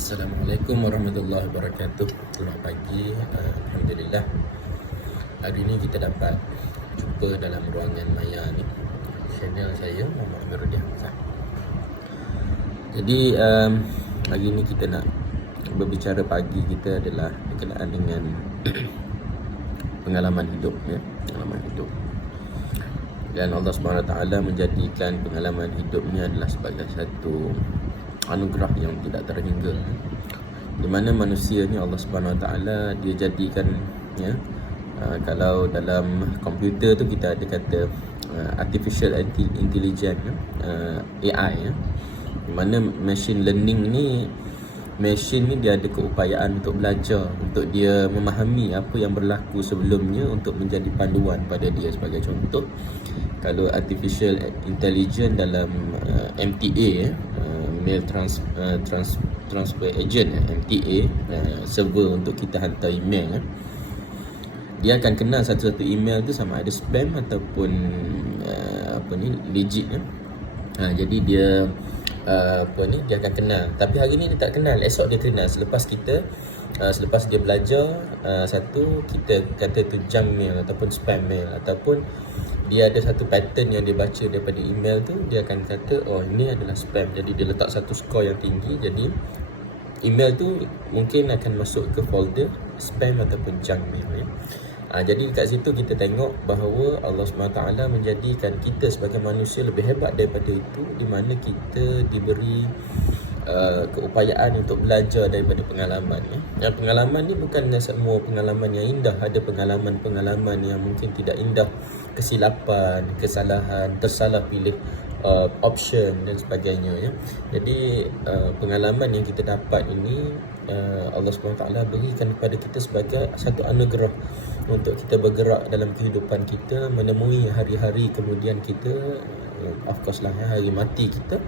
Assalamualaikum warahmatullahi wabarakatuh. Selamat pagi. Alhamdulillah, hari ini kita dapat jumpa dalam ruangan Maya ni, channel saya Muhammad Amiruddin Hamzah. Jadi hari ini kita nak berbicara pagi kita adalah berkenaan dengan pengalaman hidup, ya, pengalaman hidup. Dan Allah SWT menjadikan pengalaman hidup ni adalah sebagai satu anugerah yang tidak terhingga, di mana manusia ni Allah SWT dia jadikan, ya, kalau dalam komputer tu kita ada kata artificial intelligence, AI, ya, di mana machine learning ni, machine ni dia ada keupayaan untuk belajar, untuk dia memahami apa yang berlaku sebelumnya untuk menjadi panduan pada dia. Sebagai contoh, kalau artificial intelligence dalam MTA, mail transfer agent, MTA, server untuk kita hantar email, dia akan kenal satu-satu email tu sama ada spam ataupun legit, ya. Jadi dia dia akan kenal. Tapi hari ni dia tak kenal, esok dia kenal. Selepas dia belajar, satu kita kata tu junk mail ataupun spam mail, ataupun dia ada satu pattern yang dia baca daripada email tu, dia akan kata oh ini adalah spam. Jadi dia letak satu skor yang tinggi. Jadi email tu mungkin akan masuk ke folder spam ataupun junk mail, ya. Jadi kat situ kita tengok bahawa Allah SWT menjadikan kita sebagai manusia lebih hebat daripada itu, di mana kita diberi keupayaan untuk belajar daripada pengalaman, ya. Pengalaman ni bukan semua pengalaman yang indah. Ada pengalaman-pengalaman yang mungkin tidak indah, kesilapan, kesalahan, tersalah pilih option dan sebagainya, ya. Jadi pengalaman yang kita dapat ini Allah SWT berikan kepada kita sebagai satu anugerah untuk kita bergerak dalam kehidupan kita, menemui hari-hari kemudian kita, of course lah, hari mati kita.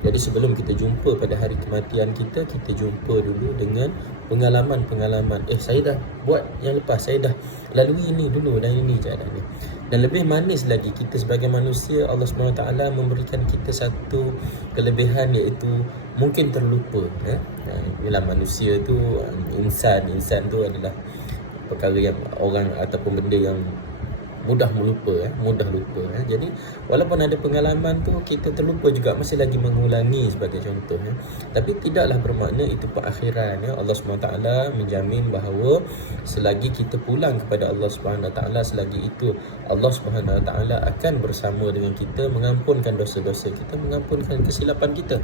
Jadi sebelum kita jumpa pada hari kematian kita, kita jumpa dulu dengan pengalaman-pengalaman. Saya dah buat yang lepas, saya dah lalui ini dulu dan ini keadaan ni. Dan lebih manis lagi, kita sebagai manusia, Allah SWT memberikan kita satu kelebihan, iaitu mungkin terlupa, ya. Ialah manusia tu, insan tu adalah perkara yang orang ataupun benda yang mudah lupa, ya. Jadi walaupun ada pengalaman tu, kita terlupa juga, masih lagi mengulangi sebagai contoh, ya. Tapi tidaklah bermakna itu perakhiran, ya. Allah SWT menjamin bahawa selagi kita pulang kepada Allah SWT, selagi itu Allah SWT akan bersama dengan kita, mengampunkan dosa-dosa kita, mengampunkan kesilapan kita.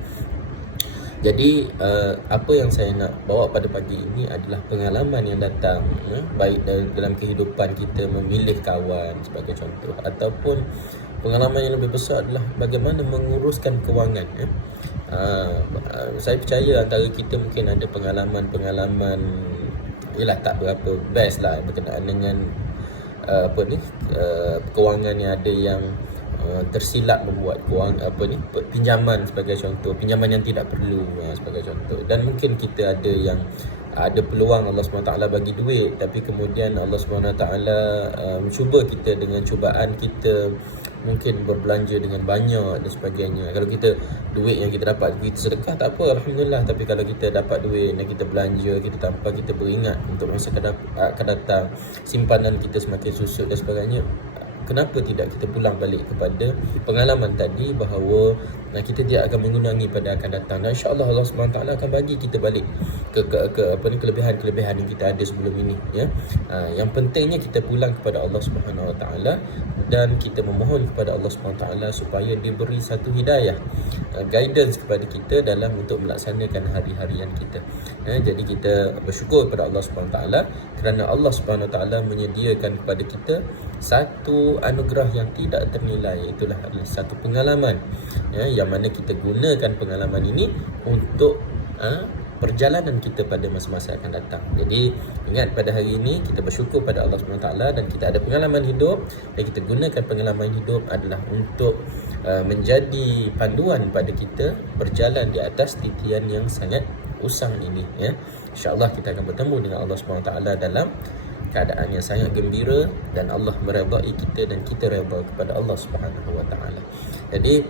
Jadi apa yang saya nak bawa pada pagi ini adalah pengalaman yang datang, ya, baik dalam kehidupan kita memilih kawan sebagai contoh, ataupun pengalaman yang lebih besar adalah bagaimana menguruskan kewangan, ya. Saya percaya antara kita mungkin ada pengalaman-pengalaman ialah tak berapa best lah berkenaan dengan kewangan yang ada yang tersilap membuat pinjaman sebagai contoh, pinjaman yang tidak perlu, sebagai contoh. Dan mungkin kita ada yang ada peluang Allah SWT bagi duit, tapi kemudian Allah SWT mencuba kita dengan cubaan kita mungkin berbelanja dengan banyak dan sebagainya. Kalau kita duit yang kita dapat, kita sedekah, tak apa, Alhamdulillah. Tapi kalau kita dapat duit dan kita belanja, kita tanpa kita beringat untuk masa akan datang, simpanan kita semakin susut dan sebagainya, kenapa tidak kita pulang balik kepada pengalaman tadi, bahawa kita tidak akan mengulangi pada akan datang. Dan insya-Allah Allah SWT akan bagi kita balik ke kelebihan-kelebihan yang kita ada sebelum ini, ya. Yang pentingnya kita pulang kepada Allah SWT dan kita memohon kepada Allah SWT supaya diberi satu hidayah, guidance kepada kita dalam untuk melaksanakan hari-harian kita. Jadi kita bersyukur kepada Allah SWT kerana Allah SWT menyediakan kepada kita satu anugerah yang tidak ternilai. Itulah adalah satu pengalaman, ya, yang mana kita gunakan pengalaman ini untuk perjalanan kita pada masa-masa akan datang. Jadi ingat, pada hari ini kita bersyukur pada Allah SWT dan kita ada pengalaman hidup, dan kita gunakan pengalaman hidup adalah untuk menjadi panduan pada kita berjalan di atas titian yang sangat usang ini, ya. InsyaAllah kita akan bertemu dengan Allah SWT dalam keadaan yang sangat gembira, dan Allah meredai kita dan kita redha kepada Allah Subhanahu wa taala. Jadi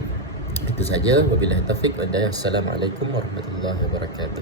itu saja, wabillahi taufik. Assalamualaikum warahmatullahi wabarakatuh.